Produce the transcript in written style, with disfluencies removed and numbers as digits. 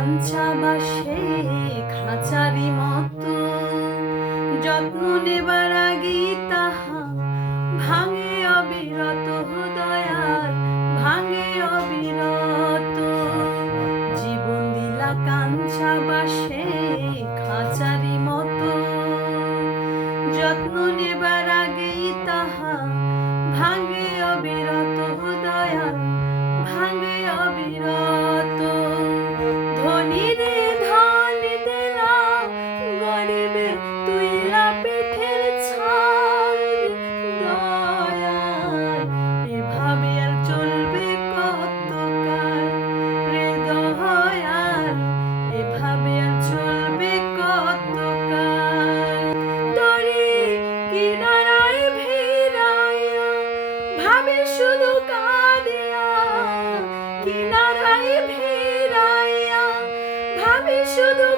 কাঞ্চা বাসে খাঁচারি মতো, যত্ন নেবার আগেই তাহা ভাঙে অবিরত, দয়াল ভাঙে অবিরত। জীবন দিলা কাঞ্চা বাসে খাঁচারি মতো, যত্ন নেবার আগেই তাহা ভাঙে অবিরত, দয়াল ভাঙে অবিরত। ধনীরে ধন দিলা, গরিবে তুইলা পিঠের ছাল, দয়াল এভাবে আর চলবে কতকাল রে দয়াল, এভাবে আর চলবে কতকাল। তরি কিনারায় ভিড়াইয়া ভাবে শুধু কাঁদিয়া, কিনারায় ভিড়াইয়া ভাবে শুধু